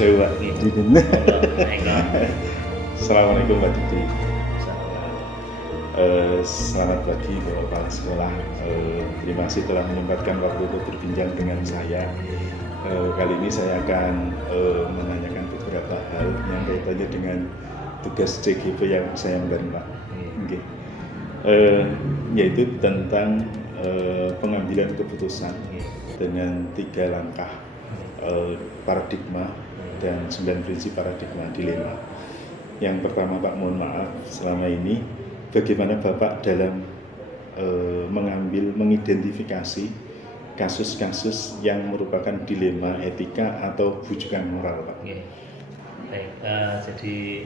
Jawa. Assalamualaikum Pak Didi. Selamat pagi Bapak Kepala Sekolah. Terima kasih telah menyempatkan waktu untuk berbincang dengan saya. Kali ini saya akan menanyakan beberapa hal yang kaitannya dengan tugas CGP yang saya emban, Pak. Okay. Yaitu tentang pengambilan keputusan dengan 3 langkah paradigma dan 9 prinsip paradigma dilema. Yang pertama, Pak, mohon maaf, selama ini bagaimana Bapak dalam mengidentifikasi kasus-kasus yang merupakan dilema etika atau bujukan moral, Pak? Oke. Baik, jadi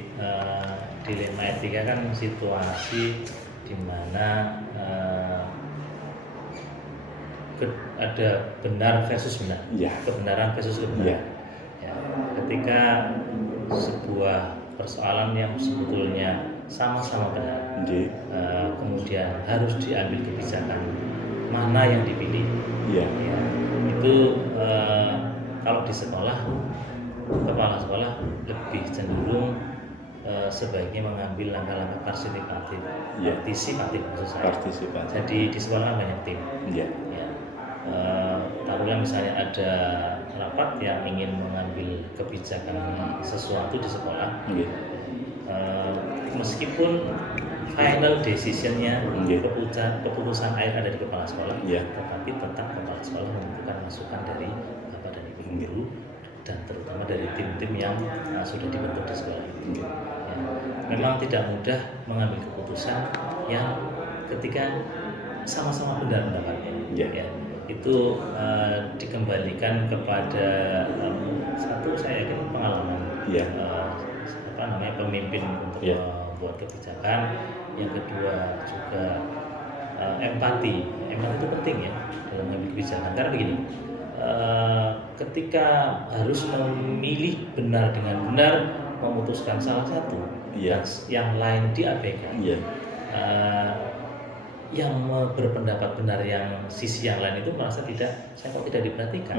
dilema etika kan situasi di mana ada benar versus benar, ya. Kebenaran versus kebenaran. Ya. Ketika sebuah persoalan yang sebetulnya sama-sama benar, kemudian harus diambil kebijakan mana yang dipilih. Ya, itu kalau di sekolah, kepala sekolah lebih cenderung sebaiknya mengambil langkah-langkah partisipatif, maksud saya. Jadi di sekolah kan banyak tim. Taruhlah misalnya ada rapat yang ingin mengambil kebijakan sesuatu di sekolah, meskipun final decisionnya, keputusan akhir ada di kepala sekolah, tetapi tetap kepala sekolah membutuhkan masukan dari bapak dan ibu guru dan terutama dari tim-tim yang sudah dibentuk di sekolah itu. Memang tidak mudah mengambil keputusan yang ketika sama-sama benar pendapatnya. Itu dikembalikan kepada satu, saya yakin pengalaman pemimpin untuk membuat kebijakan. Yang kedua juga empati itu penting ya dalam mengambil kebijakan. Karena begini, ketika harus memilih benar dengan benar, memutuskan salah satu, yang lain diabaikan, yang berpendapat benar yang sisi yang lain itu merasa saya kok tidak diperhatikan.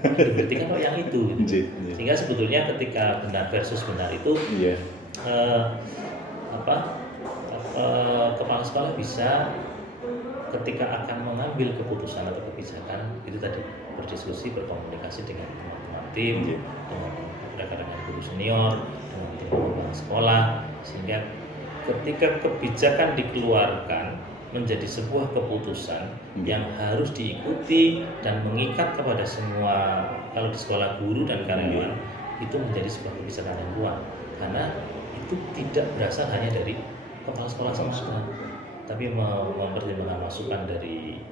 Diperhatikan kok yang itu gitu. Sehingga sebetulnya ketika benar versus benar itu kepala sekolah bisa ketika akan mengambil keputusan atau kebijakan itu tadi berdiskusi, berkomunikasi dengan teman-teman tim, dengan rekan-rekan guru senior, dengan tim sekolah, sehingga ketika kebijakan dikeluarkan menjadi sebuah keputusan yang harus diikuti dan mengikat kepada semua, kalau di sekolah guru dan karyawan, itu menjadi sebuah kebijakan yang kuat, karena itu tidak berasal hanya dari kepala sekolah semata, tapi mempertimbangkan masukan dari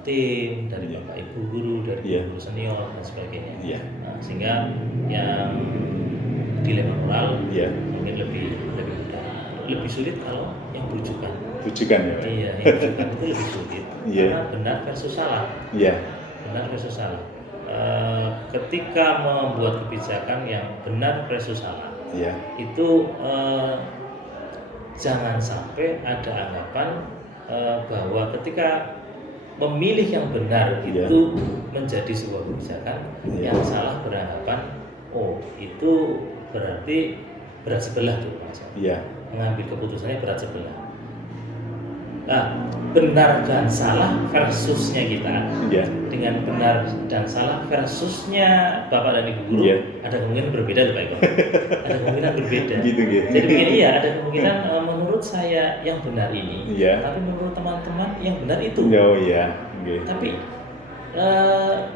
tim, dari bapak ibu guru, dari guru senior dan sebagainya. Sehingga yang dilema moral mungkin lebih mudah, lebih sulit kalau yang bujukan ya, yang bujukan itu lebih sulit karena benar versus salah. Benar versus salah. Ketika membuat kebijakan yang benar versus salah, itu jangan sampai ada anggapan bahwa ketika memilih yang benar itu menjadi sebuah kebijakan, yang salah beranggapan itu berarti berat sebelah tuh, mengambil keputusannya berat sebelah. Nah, benar dan salah versusnya kita, dengan benar dan salah versusnya bapak dan ibu guru, ada kemungkinan berbeda, Pak Eko. Ada kemungkinan berbeda. Jadi begini, ada kemungkinan menurut saya yang benar ini, tapi menurut teman-teman yang benar itu. Tapi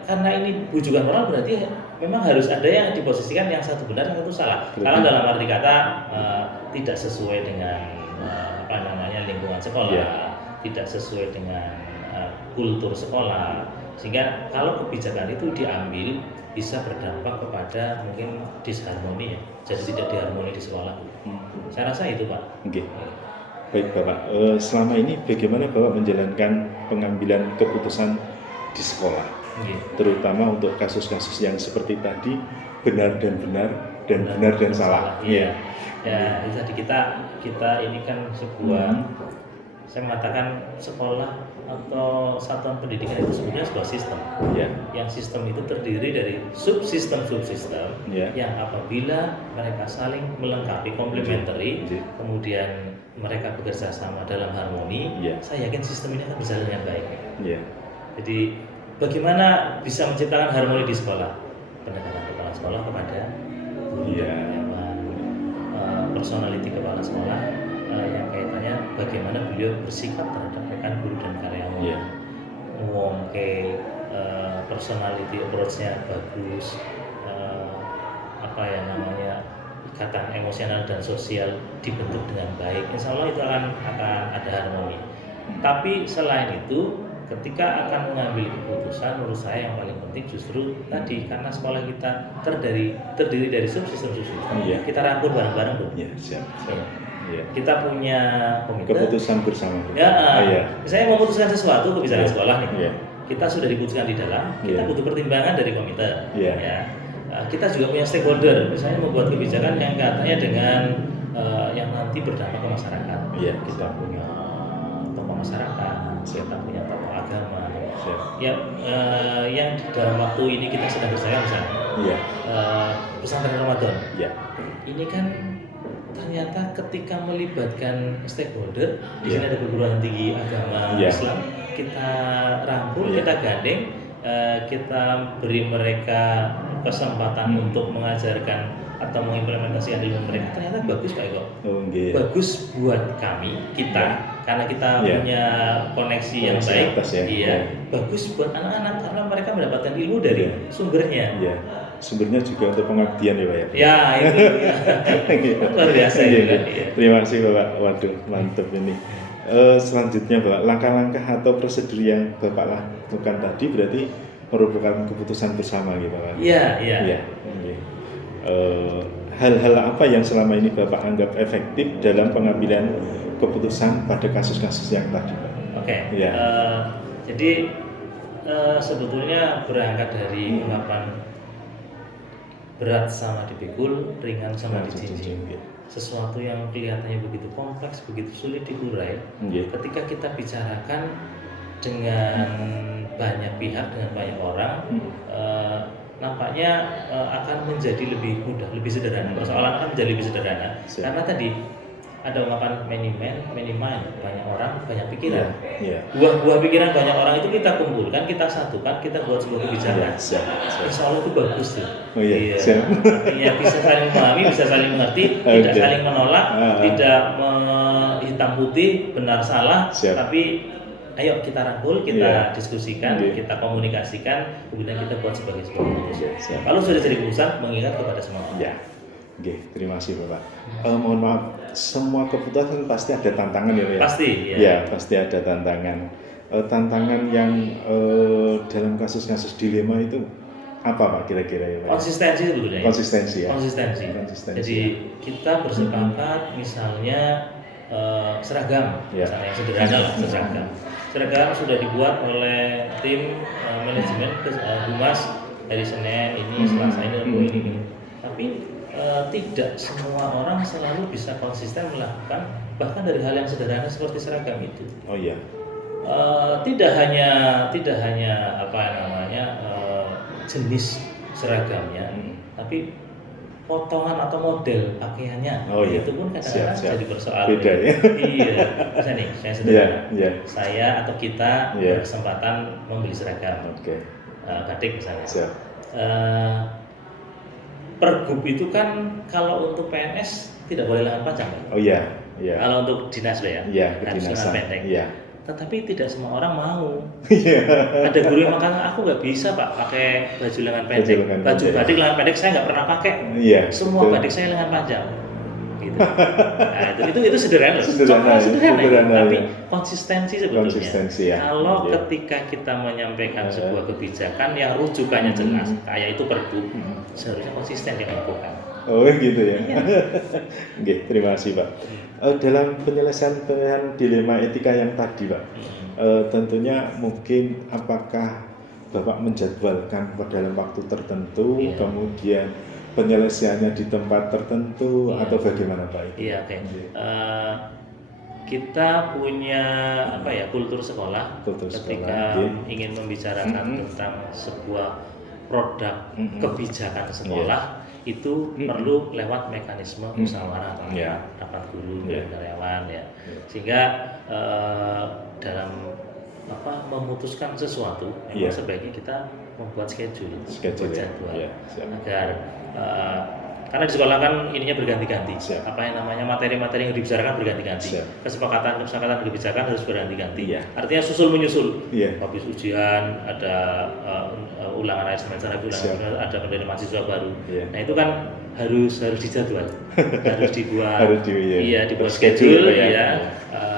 karena ini bujukan moral, berarti memang harus ada yang diposisikan yang satu benar, yang satu salah. Karena dalam arti kata tidak sesuai dengan lingkungan sekolah, tidak sesuai dengan kultur sekolah, sehingga kalau kebijakan itu diambil bisa berdampak kepada mungkin disharmoni ya, jadi tidak diharmoni di sekolah. Saya rasa itu, Pak. Baik Bapak, selama ini bagaimana Bapak menjalankan pengambilan keputusan di sekolah, terutama untuk kasus-kasus yang seperti tadi, benar dan benar dan benar dan salah. Ya, itu tadi kita ini kan sebuah saya mengatakan sekolah atau satuan pendidikan itu sebenarnya sebuah sistem. Ya. Yang sistem itu terdiri dari subsistem-subsistem Ya. yang apabila mereka saling melengkapi, complementary, kemudian mereka bekerja sama dalam harmoni, Ya. saya yakin sistem ini akan berjalan dengan baik. Ya. Jadi bagaimana bisa menciptakan harmoni di sekolah? Pendekatan kepala sekolah kepada guru Ya. dan personality kepala sekolah yang kaitannya bagaimana beliau bersikap terhadap rekan guru dan karyawan. Ya. Oke, personality approach-nya bagus, apa ya namanya, ikatan emosional dan sosial dibentuk dengan baik. Insya Allah itu akan ada harmoni. Tapi selain itu, ketika akan mengambil keputusan, menurut saya yang paling penting justru tadi, karena sekolah kita terdiri dari subsistem-subsistem. Iya. Kita rangkul bareng-bareng, Bu. Ya, siap. Ya. Kita punya komite. Keputusan bersama. Ya, Iya. saya memutuskan sesuatu kebijakan Iya. sekolah nih. Iya. Kita sudah diputuskan di dalam, kita Iya. butuh pertimbangan dari komite. Iya. Ya. Kita juga punya stakeholder, misalnya membuat kebijakan yang katanya dengan yang nanti berdampak ke masyarakat. Iya. Kita punya tokoh masyarakat, kita punya tokoh agama. Siap. Ya, yang dalam waktu ini kita sedang berjaya misalnya Iya. pesantren Ramadan. Ya. Ini kan ternyata ketika melibatkan stakeholder, di Iya. sini ada perguruan tinggi agama Iya. Islam, kita rangkul, Iya. kita gandeng, kita beri mereka kesempatan untuk mengajarkan atau mengimplementasikan ilmu mereka. Ternyata bagus Pak Eko. Oh, nggih. Bagus buat kami, kita, karena kita Iya. punya koneksi yang Koneksi baik. atas ya. Iya. Iya. Bagus buat anak-anak karena mereka mendapatkan ilmu dari Iya. sumbernya. Iya. Sumbernya juga untuk pengabdian ya, Pak ya. Ya, itu luar biasa Iya, itu iya. kan. Iya. Terima kasih Bapak. Waduh, mantap ini. Selanjutnya Bapak, langkah-langkah atau prosedur yang Bapak lakukan tadi berarti merupakan keputusan bersama gitu Pak. Iya, iya. Iya. Oke. Hal-hal apa yang selama ini Bapak anggap efektif dalam pengambilan keputusan pada kasus-kasus yang tadi Pak? Oke. Iya. Jadi sebetulnya berangkat dari ungkapan berat sama dipikul, ringan sama dijinjing. Sesuatu yang kelihatannya begitu kompleks, begitu sulit dikurai. Iya. Ketika kita bicarakan dengan banyak pihak, dengan banyak orang, nampaknya akan menjadi lebih mudah, lebih sederhana. Persoalan akan menjadi lebih sederhana. Siap. Karena tadi ada ungkapan many men, many mind, banyak orang, banyak pikiran. Iya. Buah-buah pikiran banyak orang itu kita kumpulkan, kita satukan, kita buat sebuah kebijakan. Siap. Siap. Insya Allah itu bagus tuh. Oh iya, siap. Artinya bisa saling memahami, bisa saling mengerti, tidak Oke. saling menolak, tidak hitam putih, benar salah, Siap. tapi ayo kita rangkul, Iya. kita diskusikan, Iya. kita komunikasikan, kemudian kita buat sebagai sebuah keputusan. Siap. Kalau sudah jadi keputusan, mengingat kepada semua orang. Ya. Oke, terima kasih Bapak. Mohon maaf, semua keputusan pasti ada tantangan ya Pak ya? Pasti, ya. Ya, pasti ada tantangan. Tantangan yang dalam kasus-kasus dilema itu apa Pak kira-kira ya Pak? Konsistensi sebetulnya. Konsistensi ya. Konsistensi. Konsistensi. Jadi kita bersepakat, misalnya seragam, Ya. misalnya yang sederhana lah, seragam. Seragam sudah dibuat oleh tim manajemen humas hari Senin ini, Selasa ini, Rabu ini. Tapi tidak semua orang selalu bisa konsisten melakukan bahkan dari hal yang sederhana seperti seragam itu. Oh iya. Tidak hanya apa namanya jenis seragamnya, tapi potongan atau model pakaiannya. Oh iya. Itu pun kadang-kadang Siap. jadi persoalan. Beda ya. Iya. Misalnya nih, saya Iya, sederhana. iya. Saya atau kita Iya. berkesempatan membeli seragam Oke. batik misalnya. Siap. Pergub itu kan kalau untuk PNS tidak boleh lengan panjang kan? Oh iya, iya. Kalau untuk dinas loh ya, Iya, harus lengan kedinasan. pendek. Iya. Tetapi tidak semua orang mau. Iya. Ada guru yang mengatakan aku nggak bisa Pak pakai baju lengan pendek. Baju lengan Baju pendek. batik lengan pendek saya nggak pernah pakai. Iya. Semua betul. batik saya lengan panjang. Gitu. Nah, itu sederhana. Sederhana, Contoh sederhana, sederhana, tapi ya. konsistensi sebetulnya. Konsistensi, ya. Kalau Iya. ketika kita menyampaikan sebuah kebijakan yang rujukannya jelas, kayak itu pergub, seharusnya konsisten yang dilakukan. Oh gitu ya. Iya. Oke, terima kasih Pak. Dalam penyelesaian dilema etika yang tadi Pak, tentunya mungkin apakah Bapak menjadwalkan dalam waktu tertentu, Iya. kemudian penyelesaiannya di tempat tertentu Iya. atau bagaimana Pak? Iya, oke. kita punya apa ya, kultur sekolah Kultur ketika sekolah, ingin membicarakan tentang sebuah produk kebijakan sekolah itu perlu lewat mekanisme musyawarah Ya. rapat guru Ya. dan karyawan ya, sehingga dalam memutuskan sesuatu memang Ya. sebaiknya kita membuat schedule, Schedule, membuat ya. jadwal Ya, siap. agar karena di sekolah kan ininya berganti-ganti. Siap. Apa yang namanya materi-materi yang dibicarakan berganti-ganti. Siap. Kesepakatan kebijakan harus berganti-ganti. Iya. Artinya susul menyusul. Iya. Habis ujian ada ulangan akhir semester, Siap. ada pendidikan mahasiswa baru. Iya. Nah itu kan harus dijadwal, harus dibuat, Harus dibuat schedule, schedule ya. ya,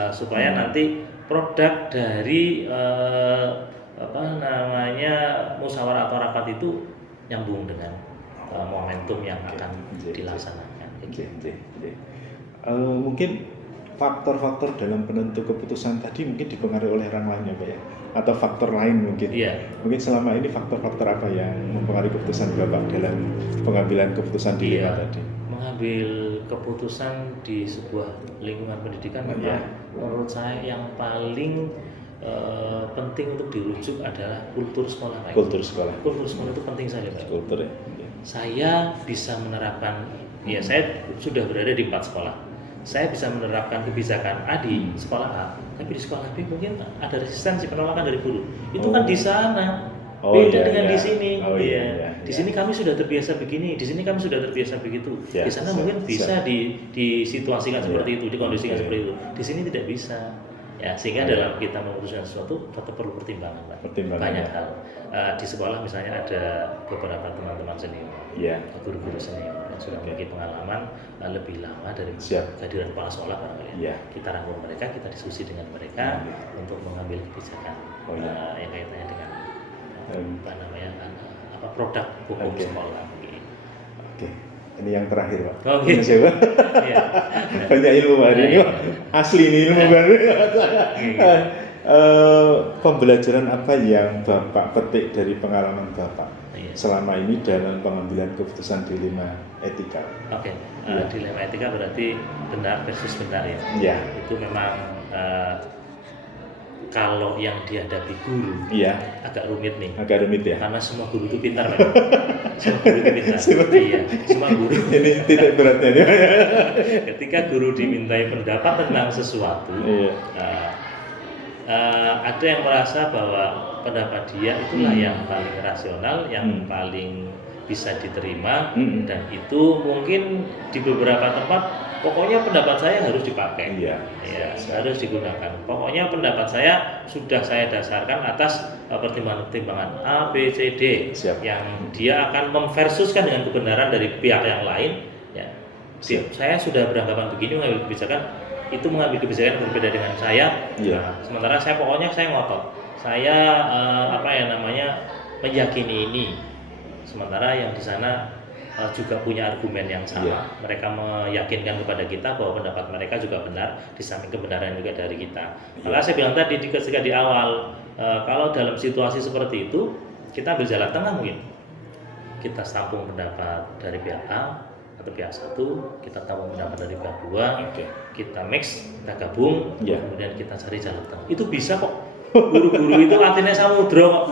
supaya nanti produk dari musyawarah atau rapat itu nyambung dengan momentum yang akan dilaksanakan. Mungkin faktor-faktor dalam penentu keputusan tadi mungkin dipengaruhi oleh orang lain ya Pak ya? Atau faktor lain mungkin? Iya. Mungkin selama ini faktor-faktor apa yang mempengaruhi keputusan Bapak dalam pengambilan keputusan di lima tadi? Mengambil keputusan di sebuah lingkungan pendidikan memang menurut saya yang paling penting untuk dirujuk adalah kultur sekolah. Kultur sekolah. Kultur sekolah itu penting sekali Pak. Kultur ya. Saya bisa menerapkan, ya saya sudah berada di 4 sekolah. Saya bisa menerapkan kebijakan A di sekolah A, tapi di sekolah B mungkin ada resistensi penolakan dari guru. Itu kan di sana. Beda dengan di sini. Di sini kami sudah terbiasa begini, di sini kami sudah terbiasa begitu. Di sana mungkin bisa disituasikan seperti itu, dikondisikan seperti itu. Di sini tidak bisa. Ya, sehingga dalam kita memutuskan sesuatu tetap perlu pertimbangan, Pak. Banyak hal. Di sekolah misalnya ada beberapa teman-teman senior, guru-guru senior yang sudah memiliki pengalaman lebih lama dari kehadiran kepala sekolah barangkali. Kita rangkul mereka, kita diskusi dengan mereka untuk mengambil kebijakan yang kaitannya dengan produk hukum sekolah. Oke. Ini yang terakhir Pak. Oke. Banyak ilmu Pak hari ini. Asli ini ilmu baru. Pembelajaran apa yang Bapak petik dari pengalaman Bapak selama ini dalam pengambilan keputusan dilema etika? Oke. Dilema etika berarti benar versus benar ya. Itu memang kalau yang dihadapi guru agak rumit nih. Agak rumit ya. Karena semua guru itu pintar memang. Semua guru itu pintar. Semua guru. Ini titik beratnya. Ketika guru dimintai pendapat tentang sesuatu, ada yang merasa bahwa pendapat dia itulah yang paling rasional, yang paling bisa diterima, dan itu mungkin di beberapa tempat pokoknya pendapat saya harus dipakai, harus digunakan. Pokoknya pendapat saya sudah saya dasarkan atas pertimbangan-pertimbangan A, B, C, D, yang dia akan memversuskan dengan kebenaran dari pihak yang lain. Saya sudah beranggapan begini mengambil kebijakan, itu mengambil kebijakan berbeda dengan saya. Sementara saya pokoknya saya ngotot, saya meyakini ini. Sementara yang di sana juga punya argumen yang sama. Mereka meyakinkan kepada kita bahwa pendapat mereka juga benar, di samping kebenaran juga dari kita. Maka saya bilang tadi ketika di awal, kalau dalam situasi seperti itu kita ambil jalan tengah mungkin. Kita tampung pendapat dari pihak A atau pihak 1, kita tampung pendapat dari pihak 2, kita mix, kita gabung, kemudian kita cari jalan tengah. Itu bisa kok. Guru-guru itu artinya samudra kok.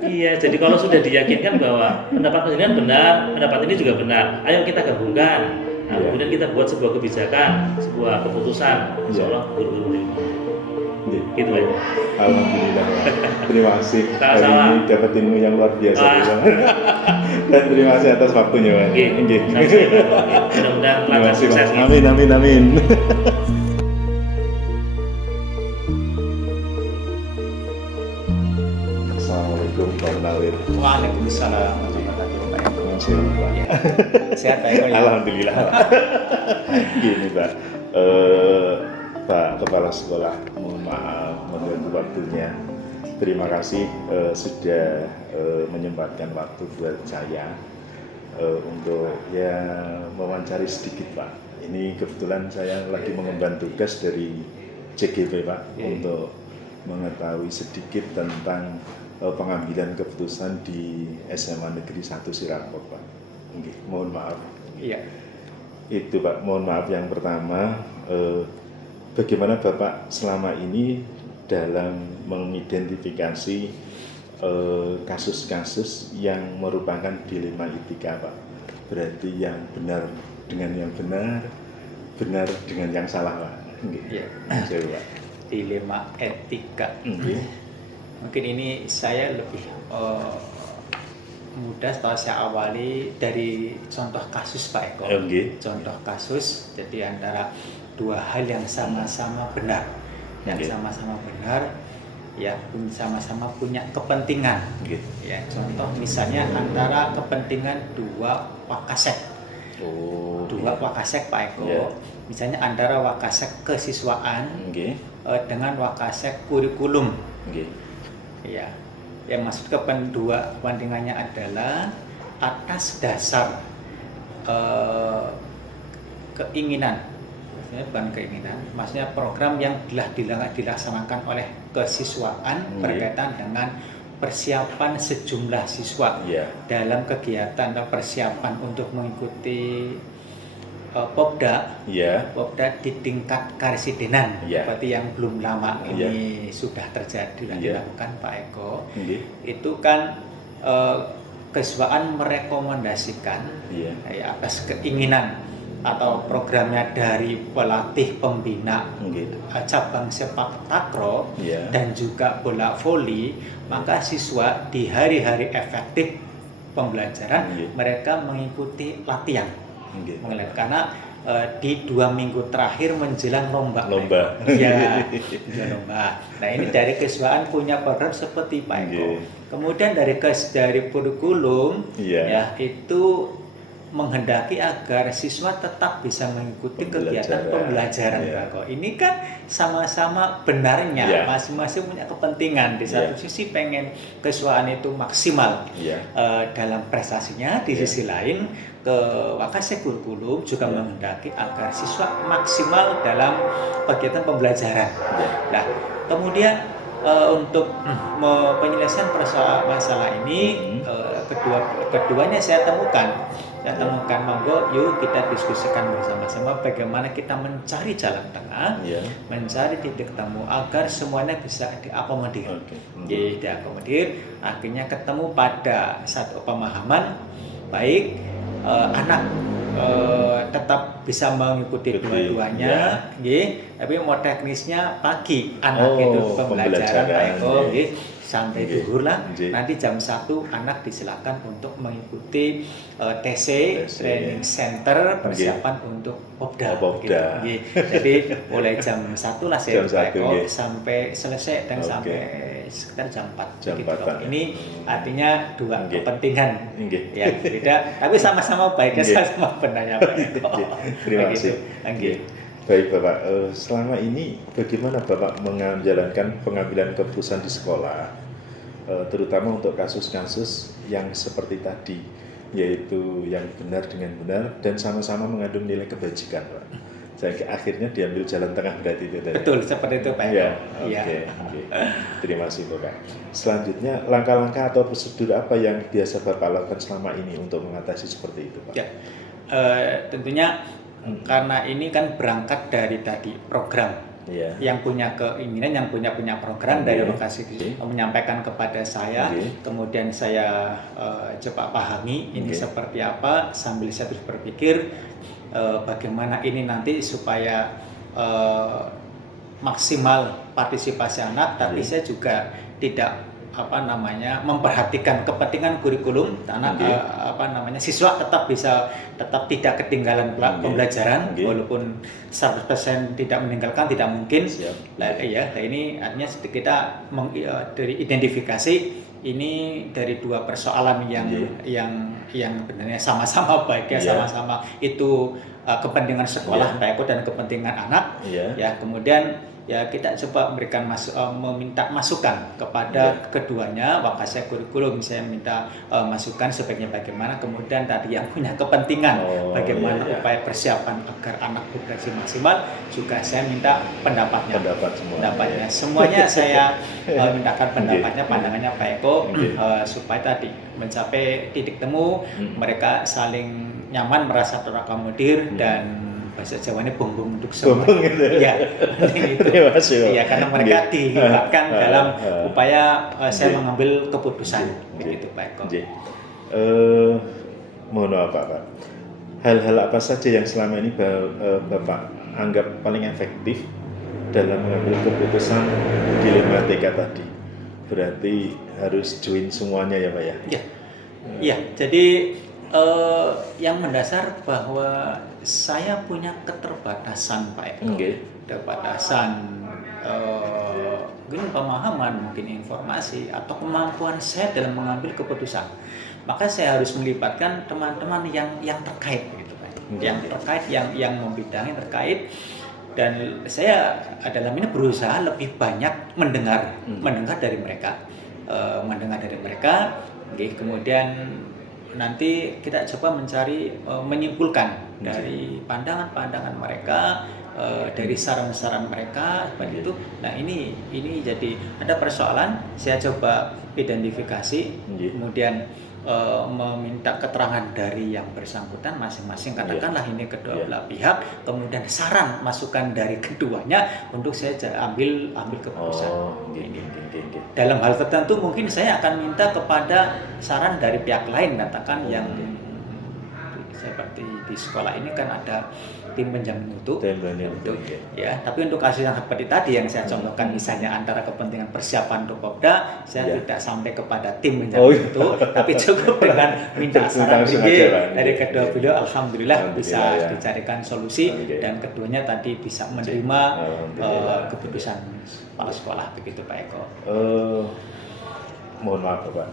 Iya, jadi kalau sudah diyakinkan bahwa pendapat penjenengan benar, pendapat ini juga benar, ayo kita gabungkan. Kemudian kita buat sebuah kebijakan, sebuah keputusan. Insya Allah guru-guru gitu ya. Alhamdulillah. Terima kasih. Hari Sama-sama. ini dapat ilmu yang luar biasa. Dan terima kasih atas waktunya Pak. Mudah-mudahan lancar sukses. Amin. Assalamualaikum warahmatullahi wabarakatuh. Waalaikumsalam warahmatullahi wabarakatuh. Sehat Pak Eko ya? Alhamdulillah. Gini Pak, Pak Kepala Sekolah, mohon maaf mengganggu waktunya. Terima kasih sudah menyempatkan waktu buat saya untuk mewawancari sedikit Pak. Ini kebetulan saya lagi mengemban tugas dari CGP Pak untuk mengetahui sedikit tentang pengambilan keputusan di SMA Negeri 1 Sirangkop Pak. Mohon maaf. Iya. Itu Pak, mohon maaf yang pertama bagaimana Bapak selama ini dalam mengidentifikasi kasus-kasus yang merupakan dilema etika, Pak? Berarti yang benar dengan yang benar, benar dengan yang salah, Pak. Ya. Coba. Dilema etika. Mungkin ini saya lebih mudah setelah saya awali dari contoh kasus, Pak Eko. Contoh kasus, jadi antara dua hal yang sama-sama benar, sama-sama benar, ya sama-sama punya kepentingan. Ya, contoh misalnya antara kepentingan dua wakasek, dua wakasek, Pak Eko. Misalnya antara wakasek kesiswaan dengan wakasek kurikulum. Ya, yang maksud kedua kepentingannya adalah atas dasar keinginan, maksudnya bukan keinginan, maksudnya program yang telah dilaksanakan oleh kesiswaan berkaitan dengan persiapan sejumlah siswa dalam kegiatan atau persiapan untuk mengikuti Popda di tingkat karesidenan, berarti yang belum lama ini sudah terjadi dan dilakukan, Pak Eko. Itu kan kesiswaan merekomendasikan atas keinginan atau programnya dari pelatih pembina cabang sepak takraw dan juga bola voli, maka siswa di hari-hari efektif pembelajaran mereka mengikuti latihan. Karena di 2 minggu terakhir menjelang lomba. Ya, lomba. Nah, ini dari kesiswaan punya program seperti Pak Eko. Kemudian dari kurikulum ya itu menghendaki agar siswa tetap bisa mengikuti kegiatan pembelajaran, Pak Eko. Ini kan sama-sama benarnya masing-masing punya kepentingan. Di satu sisi pengen kesiswaan itu maksimal dalam prestasinya, di sisi lain ke wakasek kurikulum juga menghendaki agar siswa maksimal dalam kegiatan pembelajaran. Nah, kemudian untuk penyelesaian masalah ini keduanya saya temukan monggo yuk kita diskusikan bersama-sama bagaimana kita mencari jalan tengah, mencari titik temu agar semuanya bisa diakomodir. Diakomodir, akhirnya ketemu pada satu pemahaman baik anak tetap bisa mengikuti dua-duanya, tapi mau teknisnya pagi anak itu pembelajaran Pak Eko, sampai zuhur lah. Nanti jam 1 anak disilakan untuk mengikuti TC Training Center persiapan untuk Popda. Jadi mulai jam 1 lah saya Pak Eko sampai selesai dan sampai sekitar jam 4. Ini artinya dua kepentingan yang beda, tapi sama-sama baiknya sama benarnya Pak Eko. Terima kasih. Baik Bapak, selama ini bagaimana Bapak menjalankan pengambilan keputusan di sekolah, terutama untuk kasus-kasus yang seperti tadi, yaitu yang benar dengan benar dan sama-sama mengandung nilai kebajikan, Pak. Saya akhirnya diambil jalan tengah berarti itu tadi. Betul, seperti itu Pak. Oke. Terima kasih Bapak. Selanjutnya, langkah-langkah atau prosedur apa yang biasa Bapak lakukan selama ini untuk mengatasi seperti itu, Pak? Tentunya karena ini kan berangkat dari tadi program yang punya keinginan, yang punya program dari lokasi menyampaikan kepada saya, kemudian saya coba pahami ini seperti apa sambil saya terus berpikir bagaimana ini nanti supaya maksimal partisipasi anak, tapi saya juga tidak memperhatikan kepentingan kurikulum anak siswa tetap tidak ketinggalan pembelajaran walaupun 100% tidak meninggalkan tidak mungkin. Ini artinya kita dari identifikasi ini dari dua persoalan yang benarnya sama-sama baik sama-sama itu kepentingan sekolah Pak Eko dan kepentingan anak kemudian kita coba memberikan meminta masukan kepada keduanya wakasek kurikulum. Saya minta masukan sebaiknya bagaimana, kemudian tadi yang punya kepentingan bagaimana upaya persiapan agar anak berprestasi maksimal juga saya minta pendapatnya. Semuanya saya mintakan pendapatnya, pandangannya Pak Eko supaya tadi mencapai titik temu mereka saling nyaman, merasa terakomodir dan bahasa Jawanya bongbong untuk semua. Bongbong gitu. Iya. Itu. Terima kasih, Pak. Iya, karena mereka dilibatkan dalam upaya saya Nggih. mengambil keputusan Nggih. begitu Pak Eko. Nggih. Mohon maaf Pak. Hal-hal apa saja yang selama ini Bapak anggap paling efektif dalam mengambil keputusan dilematika tadi? Berarti harus join semuanya ya Pak ya? Iya. Iya, jadi yang mendasar bahwa saya punya keterbatasan Pak Eko. Keterbatasan mungkin pemahaman, mungkin informasi atau kemampuan saya dalam mengambil keputusan. Maka saya harus melibatkan teman-teman yang terkait begitu Pak. Yang terkait, yang membidangi terkait, dan saya dalam ini berusaha lebih banyak mendengar dari mereka, kemudian nanti kita coba mencari menyimpulkan dari pandangan-pandangan mereka, dari saran-saran mereka seperti itu. Nah ini jadi ada persoalan, saya coba identifikasi, kemudian meminta keterangan dari yang bersangkutan masing-masing, katakanlah ini kedua belah pihak, kemudian saran masukan dari keduanya untuk saya ambil keputusan. Dalam hal tertentu mungkin saya akan minta kepada saran dari pihak lain, katakan yang seperti di sekolah ini kan ada tim penjamin mutu, ya. Tapi untuk kasus yang seperti tadi yang saya contohkan, misalnya antara kepentingan persiapan untuk Kopda, saya tidak sampai kepada tim penjamin mutu, tapi cukup dengan minta saran dari kedua beliau. Alhamdulillah bisa dicarikan solusi, dan keduanya tadi bisa menerima keputusan kepala sekolah begitu Pak Eko. Mohon maaf Bapak,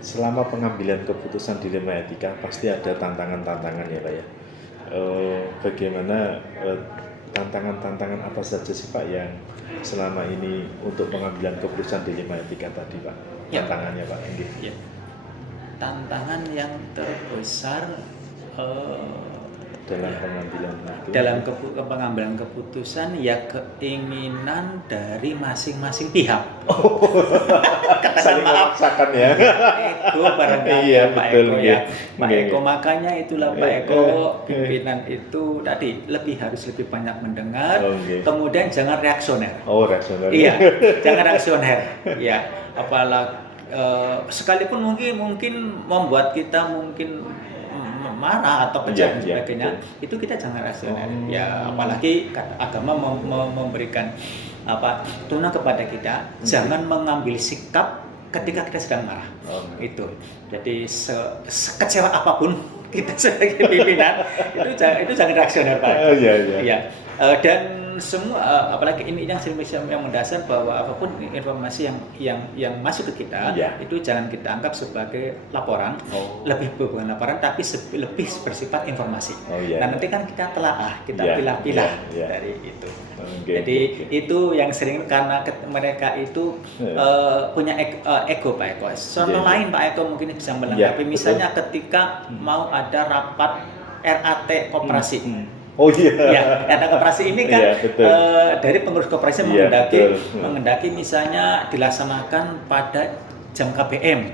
selama pengambilan keputusan dilema etika pasti ada tantangan-tantangan ya Pak ya. Bagaimana tantangan-tantangan apa saja sih Pak yang selama ini untuk pengambilan keputusan dilema etika tadi Pak? Tantangannya Pak. Ya. Tantangan yang terbesar dalam pengambilan keputusan ya keinginan dari masing-masing pihak. Saling memaksakan ya. Ego barangkali iya, Pak betul, Eko ya. Pak Eko, makanya itulah Pak Eko, pimpinan itu tadi harus lebih banyak mendengar, kemudian jangan reaksioner. Reaksioner. Iya, jangan reaksioner. Ya, apalagi sekalipun mungkin membuat kita mungkin marah atau pecah dan sebagainya, itu kita jangan rasional. Ya, apalagi agama memberikan tuntunan kepada kita, jangan mengambil sikap ketika kita sedang marah. Itu. Jadi sekecewa apapun kita sebagai pimpinan itu jangan rasional Pak. Iya. Dan semua apalagi ini yang mendasar bahwa apapun informasi yang masuk ke kita itu jangan kita anggap sebagai laporan, lebih bukan laporan tapi lebih bersifat informasi. Nah nanti kan kita telaah, kita pilah-pilah dari itu. Jadi itu yang sering karena mereka itu punya ego Pak Eko. Contoh lain Pak Eko mungkin bisa melengkapi, misalnya ketika mau ada rapat RAT koperasi. Ya, karena koperasi ini kan dari pengurus koperasi mengendaki misalnya dilaksanakan pada jam KBM.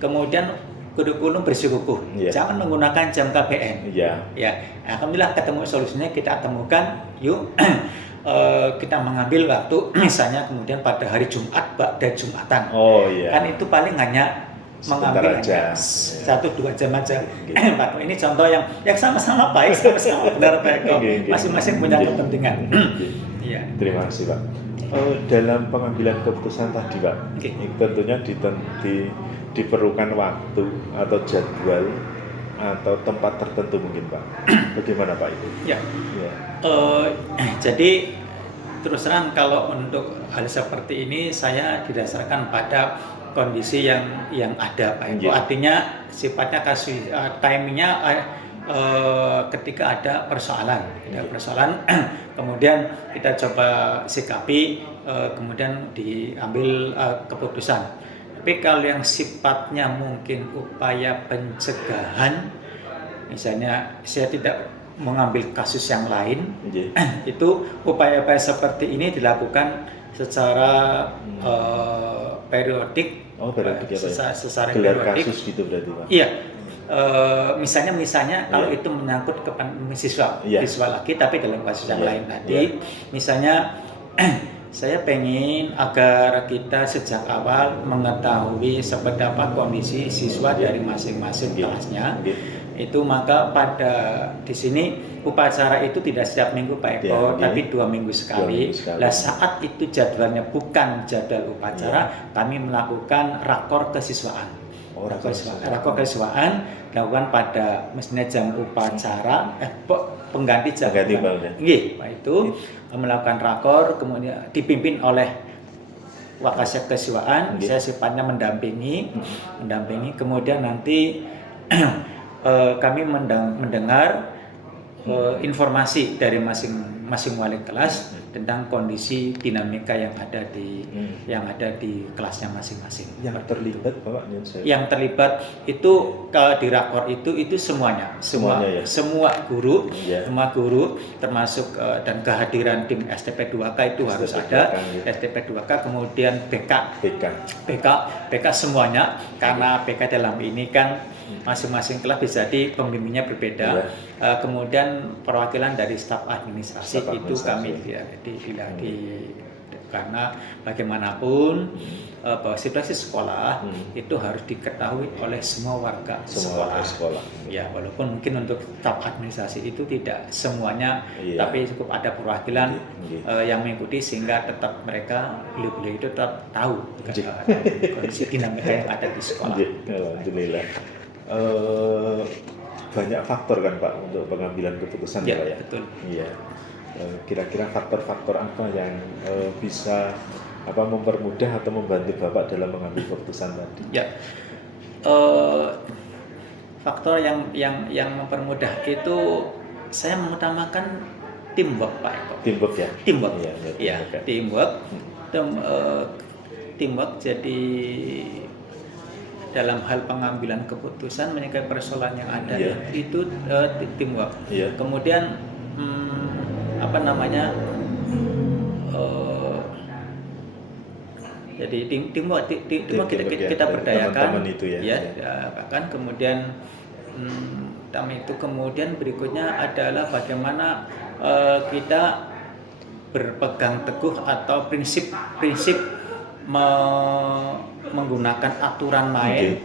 Kemudian kurikulum bersikukuh, jangan menggunakan jam KBM. Ya, alhamdulillah ketemu solusinya, kita temukan, yuk kita mengambil waktu misalnya kemudian pada hari Jumat, pada Jumatan. Kan itu paling hanya mengambil aja 1-2 jam aja. Pak, ini contoh yang sama-sama baik, sama-sama benar Pak Eko. Masing-masing punya kepentingan. Terima kasih Pak. Dalam pengambilan keputusan tadi Pak, tentunya diperlukan waktu atau jadwal atau tempat tertentu mungkin Pak. Bagaimana Pak itu? Jadi terus terang kalau untuk hal seperti ini saya didasarkan pada kondisi yang ada Pak Eko. Artinya sifatnya kasus timingnya ketika ada persoalan, kemudian kita coba sikapi, kemudian diambil keputusan. Tapi kalau yang sifatnya mungkin upaya pencegahan, misalnya saya tidak mengambil kasus yang lain, itu upaya-upaya seperti ini dilakukan secara periodik. Secara gelar kasus gitu berarti Pak? Iya, misalnya kalau Iya. itu menyangkut ke siswa Iya. siswa lagi, tapi dalam kasus yang Iya. lain tadi, Iya. misalnya saya pengen agar kita sejak awal mengetahui seperti apa kondisi siswa dari masing-masing Iya. kelasnya. Iya. Itu maka pada di sini upacara itu tidak setiap minggu Pak Eko, Iya. tapi 2 minggu sekali. 2 minggu sekali. Nah, saat itu jadwalnya bukan jadwal upacara, kami melakukan rakor kesiswaan. Oh, Rakor kesiswaan dilakukan pada mestinya jam upacara, pengganti jam. Pengganti Pak. Nggih, Pak itu melakukan rakor, kemudian dipimpin oleh Wakasek Kesiswaan. Nggih. Saya sifatnya mendampingi, kemudian nanti kami mendengar informasi dari masing-masing wali kelas tentang kondisi dinamika yang ada di kelasnya masing-masing. Yang terlibat Bapak Yang terlibat itu di rakor itu semuanya, Semuanya, ya? semua guru, Iya. semua guru termasuk dan kehadiran tim STP 2K itu harus STP ada. 2K, ya. STP 2K kemudian BK semuanya, karena BK dalam ini kan masing-masing kelas bisa jadi pembimbingnya berbeda. Kemudian perwakilan dari staf administrasi itu kami karena bagaimanapun bahwa situasi sekolah itu harus diketahui oleh semua warga sekolah. Ya, walaupun mungkin untuk staf administrasi itu tidak semuanya, tapi cukup ada perwakilan yang mengikuti sehingga tetap mereka beliau itu tetap tahu kondisi dinamika yang ada di sekolah. Alhamdulillah. Banyak faktor kan Pak untuk pengambilan keputusan ya, Pak ya. Betul. Iya. Kira-kira faktor-faktor apa yang bisa mempermudah atau membantu Bapak dalam mengambil keputusan tadi? Ya. Faktor yang mempermudah itu saya mengutamakan teamwork Pak Eko. Teamwork ya. Teamwork. Iya, teamwork. Teamwork jadi dalam hal pengambilan keputusan menyikapi persoalan yang ada itu teamwork. Kemudian jadi teamwork kita berdayakan bahkan kemudian kemudian berikutnya adalah bagaimana kita berpegang teguh atau prinsip menggunakan aturan main,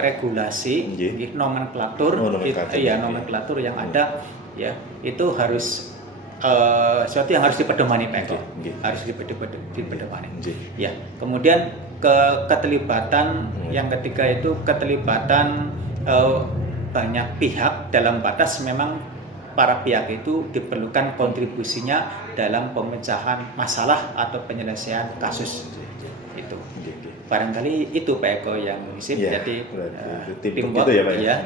regulasi, nomenklatur, nomenklatur yang ada, ya itu harus sesuatu yang harus dipedomani Pak Eko, harus dipedomani. Ya, kemudian keterlibatan yang ketiga itu keterlibatan banyak pihak dalam batas memang para pihak itu diperlukan kontribusinya dalam pemecahan masalah atau penyelesaian kasus itu. Barangkali itu Pak Eko yang prinsip. Jadi teamwork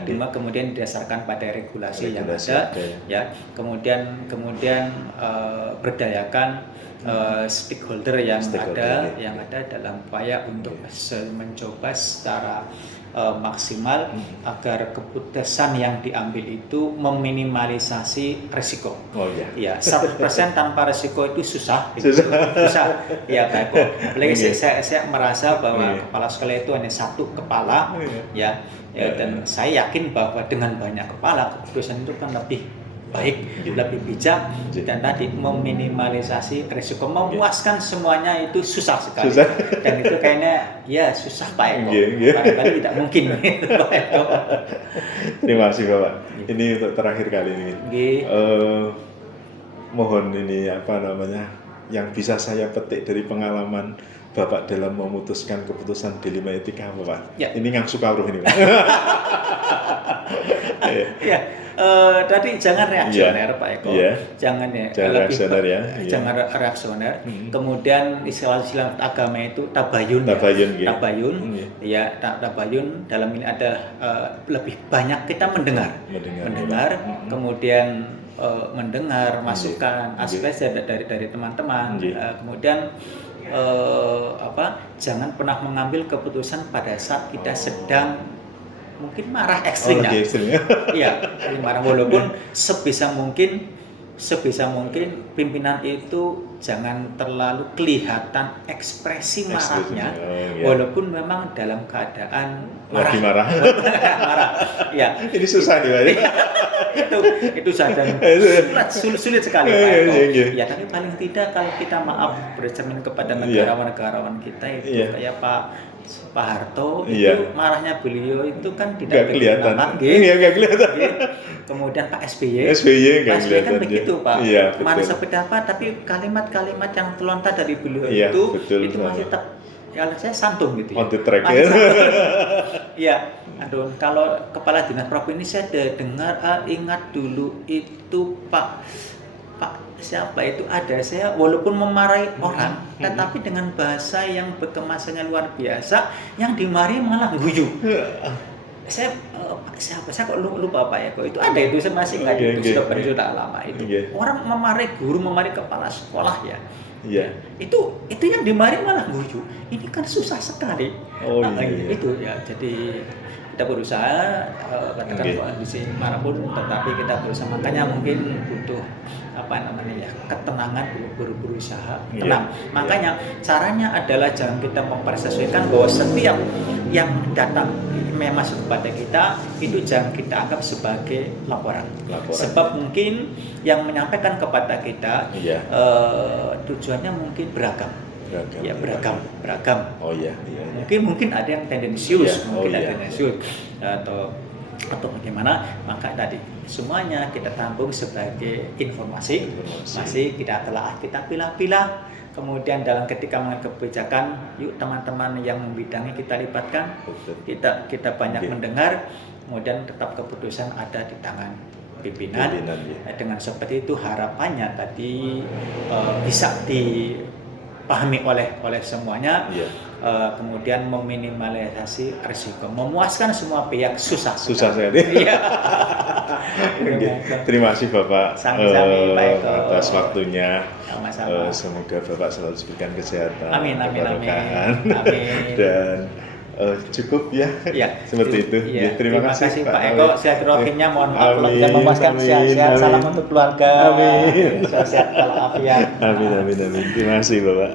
teamwork kemudian didasarkan pada regulasi yang ada, ya. Kemudian berdayakan stakeholder yang ada dalam upaya untuk mencoba secara maksimal agar keputusan yang diambil itu meminimalisasi risiko. Ya, 100% tanpa risiko itu susah. Susah. Ya, Pak Eko. Apalagi saya merasa bahwa kepala sekolah itu hanya satu kepala, dan saya yakin bahwa dengan banyak kepala keputusan itu kan lebih baik, lebih bijak, dan tadi meminimalisasi risiko, memuaskan semuanya itu susah sekali. Dan itu kayaknya susah Pak Eko. Barangkali tidak mungkin Pak Eko. Terima kasih Bapak. Ini untuk terakhir kali ini. Mohon ini yang bisa saya petik dari pengalaman Bapak dalam memutuskan keputusan dilema etika apa Pak? Ini ngang Sukawruh ini Pak. Tadi jangan reaksioner Pak Eko, jangan reaksioner. Kemudian istilah agama itu tabayun. Tabayun dalam ini adalah lebih banyak kita mendengar. Kemudian mendengar masukan aspirasi dari teman-teman. Kemudian jangan pernah mengambil keputusan pada saat kita sedang mungkin marah ekstrimnya. Iya, marah, walaupun sebisa mungkin pimpinan itu jangan terlalu kelihatan ekspresi marahnya, iya. walaupun memang dalam keadaan Lagi marah. marah. Ya, Ini susah nih, Pak. itu saja sulit sekali Pak Iya, Eko. iya, iya. Ya, tapi paling tidak kalau kita maaf bercermin kepada Iya. negarawan-negarawan kita itu Iya. kayak Pak Harto Iya. itu marahnya beliau itu kan Nggak tidak kelihatan. berkenan, Iya, nggak kelihatan. Kemudian Pak SBY SBY nggak kan kelihatan. begitu Pak, Iya, mana betul. seperti apa, tapi kalimat-kalimat yang terlontar dari beliau Iya, itu betul, itu masih tetap kalau saya santun gitu ya. On the track, Masih ya. santun. Iya, aduh, kalau kepala dinas provinsi saya dengar ingat dulu itu Pak siapa itu ada, saya walaupun memarahi orang tetapi dengan bahasa yang berkemasannya luar biasa, yang dimarahi malah guyu. Saya siapa saya kok lupa Pak ya, kok itu ada itu saya masih ingat itu sudah lama itu. Orang memarahi guru, memarahi kepala sekolah ya. Iya. Itu yang dimarahi malah guyu. Ini kan susah sekali. Oh iya. Itu ya, jadi kita berusaha katakan kondisi manapun, tetapi kita berusaha, makanya mungkin butuh ketenangan, berusaha tenang. Makanya caranya adalah jangan kita mempersepsikan bahwa setiap yang datang masuk kepada kita itu jangan kita anggap sebagai laporan. Sebab mungkin yang menyampaikan kepada kita tujuannya mungkin beragam. Beragam. Oh iya. Mungkin ada yang tendensius, atau bagaimana, maka tadi semuanya kita tampung sebagai informasi. Masih kita telah kita pilah-pilah, kemudian dalam ketika mengambil kebijakan, yuk teman-teman yang membidangi kita libatkan. Kita banyak mendengar, kemudian tetap keputusan ada di tangan pimpinan. Dengan seperti itu harapannya tadi bisa dipahami oleh semuanya. Kemudian meminimalisasi risiko, memuaskan semua pihak susah sekali. Iya. Terima kasih Bapak atas waktunya. Sama-sama. Semoga Bapak selalu diberikan kesehatan, Amin. Dan cukup ya. Seperti itu. Iya. Terima kasih Pak Eko. Silaturahimnya mohon maaf kalau tidak memuaskan. Sehat-sehat. Salam untuk keluarga. Amin. Sehat walafiat. Amin. Terima kasih Bapak.